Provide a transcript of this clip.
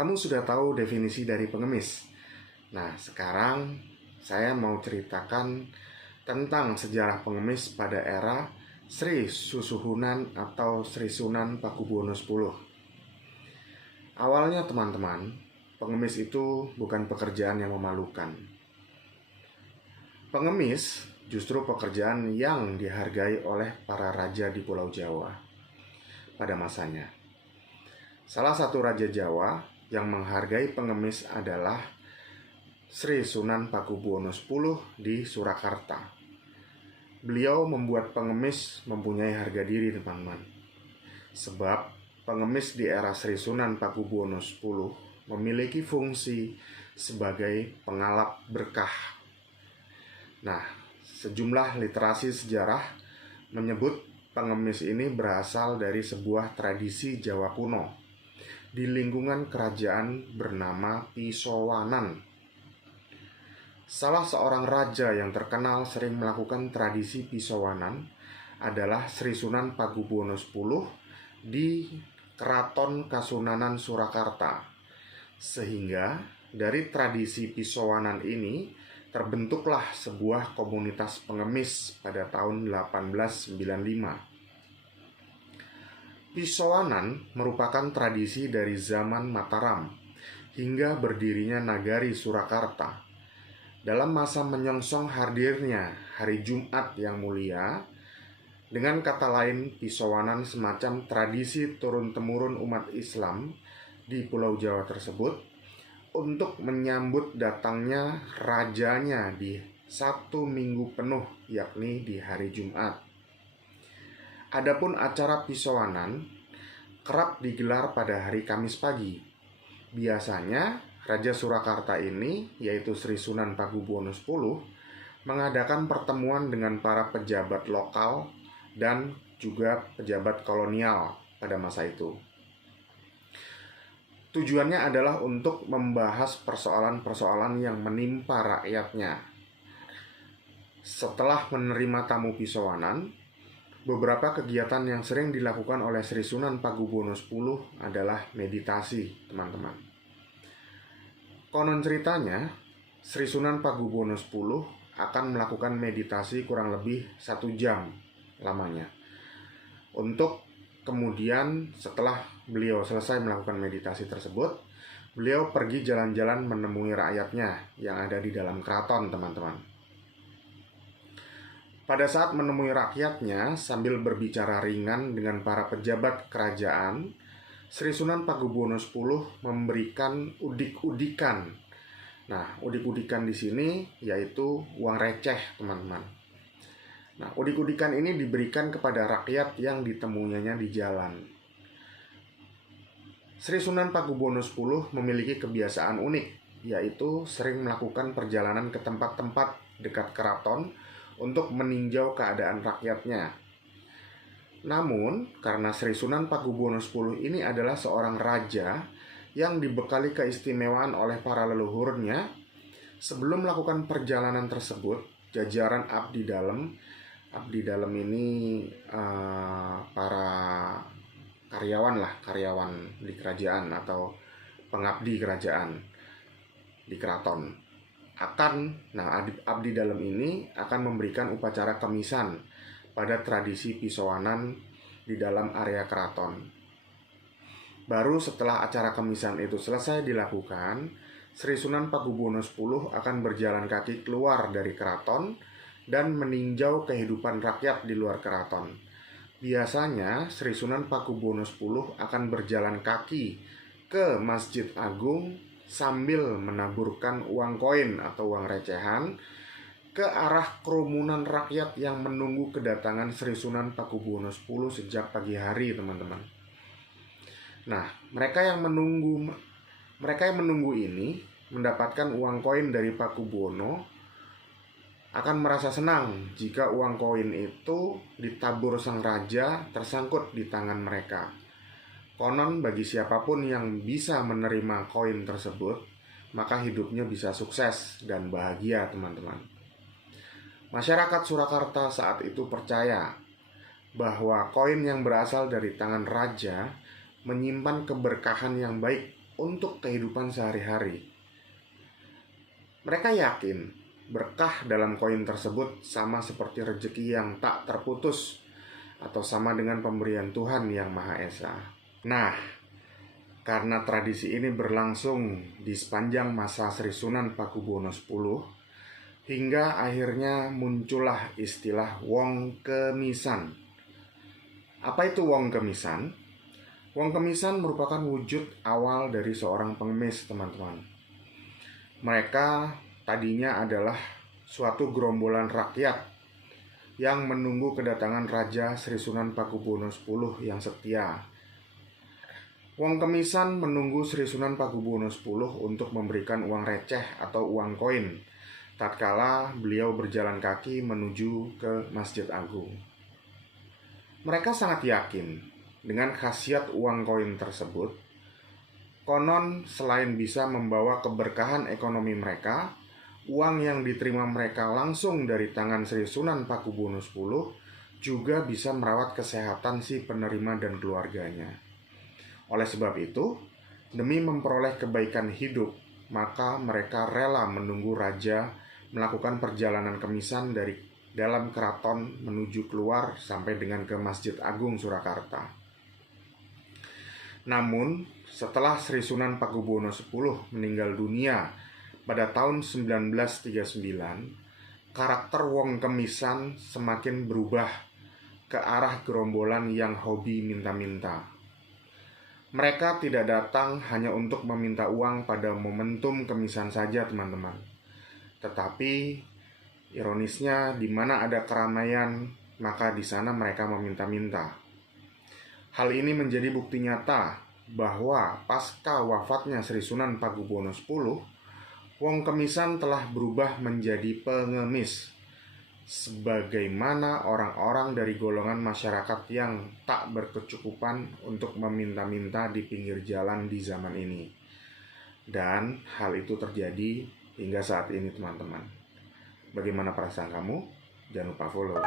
Kamu sudah tahu definisi dari pengemis. Nah, sekarang saya mau ceritakan tentang sejarah pengemis pada era Sri Susuhunan atau Sri Sunan Pakubuwono X. Awalnya teman-teman, pengemis itu bukan pekerjaan yang memalukan. Pengemis justru pekerjaan yang dihargai oleh para raja di Pulau Jawa pada masanya. Salah satu raja Jawa yang menghargai pengemis adalah Sri Sunan Pakubuwono X di Surakarta. Beliau membuat pengemis mempunyai harga diri, teman-teman. Sebab pengemis di era Sri Sunan Pakubuwono X memiliki fungsi sebagai pengalap berkah. Nah, sejumlah literasi sejarah menyebut pengemis ini berasal dari sebuah tradisi Jawa kuno di lingkungan kerajaan bernama Pisowanan. Salah seorang raja yang terkenal sering melakukan tradisi Pisowanan adalah Sri Sunan Pakubuwono X di Keraton Kasunanan Surakarta. Sehingga dari tradisi Pisowanan ini terbentuklah sebuah komunitas pengemis pada tahun 1895. Pisowanan merupakan tradisi dari zaman Mataram hingga berdirinya Nagari Surakarta. Dalam masa menyongsong hadirnya hari Jumat yang mulia, dengan kata lain Pisowanan semacam tradisi turun-temurun umat Islam di Pulau Jawa tersebut untuk menyambut datangnya rajanya di 1 minggu penuh, yakni di hari Jumat. Adapun acara Pisowanan kerap digelar pada hari Kamis pagi. Biasanya Raja Surakarta ini, yaitu Sri Sunan Pakubuwono X, mengadakan pertemuan dengan para pejabat lokal dan juga pejabat kolonial pada masa itu. Tujuannya adalah untuk membahas persoalan-persoalan yang menimpa rakyatnya. Setelah menerima tamu Pisowanan, beberapa kegiatan yang sering dilakukan oleh Sri Sunan Pakubuwono X adalah meditasi, teman-teman. Konon ceritanya, Sri Sunan Pakubuwono X akan melakukan meditasi kurang lebih 1 jam lamanya. Untuk kemudian setelah beliau selesai melakukan meditasi tersebut, beliau pergi jalan-jalan menemui rakyatnya yang ada di dalam keraton, teman-teman. Pada saat menemui rakyatnya sambil berbicara ringan dengan para pejabat kerajaan, Sri Sunan Pakubuwono X memberikan udik-udikan. Nah, udik-udikan di sini yaitu uang receh, teman-teman. Nah, udik-udikan ini diberikan kepada rakyat yang ditemuinya di jalan. Sri Sunan Pakubuwono X memiliki kebiasaan unik, yaitu sering melakukan perjalanan ke tempat-tempat dekat keraton untuk meninjau keadaan rakyatnya. Namun, karena Sri Sunan Pakubuwono X ini adalah seorang raja yang dibekali keistimewaan oleh para leluhurnya, sebelum melakukan perjalanan tersebut, jajaran abdi dalam ini para karyawan di kerajaan atau pengabdi kerajaan di keraton. Abdi dalam ini akan memberikan upacara kemisan pada tradisi Pisowanan di dalam area keraton. Baru setelah acara kemisan itu selesai dilakukan, Sri Sunan Pakubuwono X akan berjalan kaki keluar dari keraton dan meninjau kehidupan rakyat di luar keraton. Biasanya Sri Sunan Pakubuwono X akan berjalan kaki ke Masjid Agung sambil menaburkan uang koin atau uang recehan ke arah kerumunan rakyat yang menunggu kedatangan Sri Sunan Pakubuwono X sejak pagi hari, teman-teman. Nah, mereka yang menunggu ini mendapatkan uang koin dari Pakubuwono akan merasa senang jika uang koin itu ditabur sang raja tersangkut di tangan mereka. Konon bagi siapapun yang bisa menerima koin tersebut, maka hidupnya bisa sukses dan bahagia, teman-teman. Masyarakat Surakarta saat itu percaya bahwa koin yang berasal dari tangan raja menyimpan keberkahan yang baik untuk kehidupan sehari-hari. Mereka yakin berkah dalam koin tersebut sama seperti rezeki yang tak terputus atau sama dengan pemberian Tuhan Yang Maha Esa. Nah, karena tradisi ini berlangsung di sepanjang masa Sri Sunan Pakubuwono X, hingga akhirnya muncullah istilah Wong Kemisan. Apa itu Wong Kemisan? Wong Kemisan merupakan wujud awal dari seorang pengemis, teman-teman. Mereka tadinya adalah suatu gerombolan rakyat yang menunggu kedatangan Raja Sri Sunan Pakubuwono X yang setia. Wong Kemisan menunggu Sri Sunan Pakubuwono X untuk memberikan uang receh atau uang koin tatkala beliau berjalan kaki menuju ke Masjid Agung. Mereka sangat yakin dengan khasiat uang koin tersebut. Konon selain bisa membawa keberkahan ekonomi mereka, uang yang diterima mereka langsung dari tangan Sri Sunan Pakubuwono X juga bisa merawat kesehatan si penerima dan keluarganya. Oleh sebab itu, demi memperoleh kebaikan hidup, maka mereka rela menunggu raja melakukan perjalanan kemisan dari dalam keraton menuju keluar sampai dengan ke Masjid Agung Surakarta. Namun, setelah Sri Sunan Pakubuwono X meninggal dunia pada tahun 1939, karakter Wong Kemisan semakin berubah ke arah gerombolan yang hobi minta-minta. Mereka tidak datang hanya untuk meminta uang pada momentum kemisan saja, teman-teman. Tetapi, ironisnya, di mana ada keramaian, maka di sana mereka meminta-minta. Hal ini menjadi bukti nyata bahwa pasca wafatnya Sri Sunan Pakubuwono X, Wong Kemisan telah berubah menjadi pengemis, sebagaimana orang-orang dari golongan masyarakat yang tak berkecukupan untuk meminta-minta di pinggir jalan di zaman ini. Dan hal itu terjadi hingga saat ini, teman-teman. Bagaimana perasaan kamu? Jangan lupa follow.